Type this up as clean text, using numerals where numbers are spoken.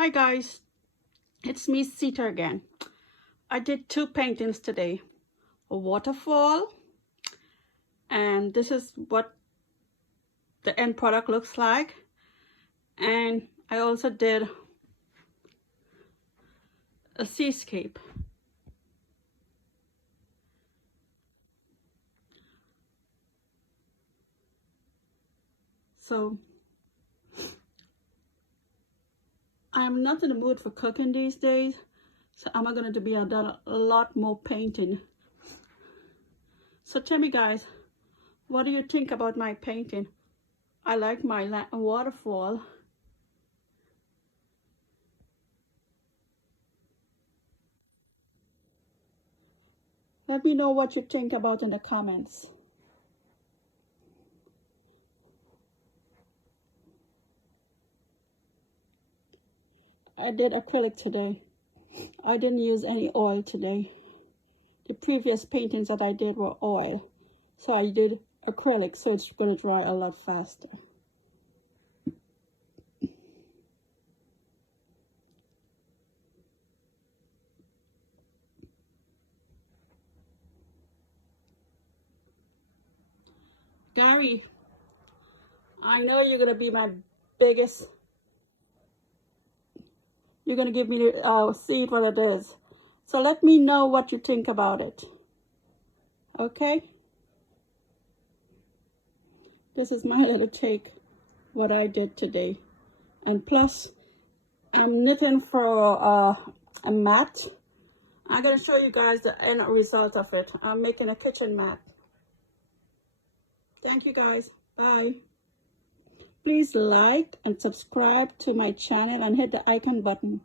Hi guys, it's me Sita again. I did two paintings today, a waterfall, and this is what the end product looks like. And I also did a seascape. So I'm not in the mood for cooking these days, so I'm going to be a lot more painting. So tell me guys, what do you think about my painting? I like my waterfall. Let me know what you think about in the comments. I did acrylic today. I didn't use any oil today. The previous paintings that I did were oil. So I did acrylic, so it's going to dry a lot faster. Gary, I know you're going to be my biggest. You're going to give me the seed what it is. So let me know what you think about it. Okay? This is my little take, what I did today. And plus, I'm knitting for a mat. I'm going to show you guys the end result of it. I'm making a kitchen mat. Thank you guys. Bye. Please like and subscribe to my channel and hit the icon button.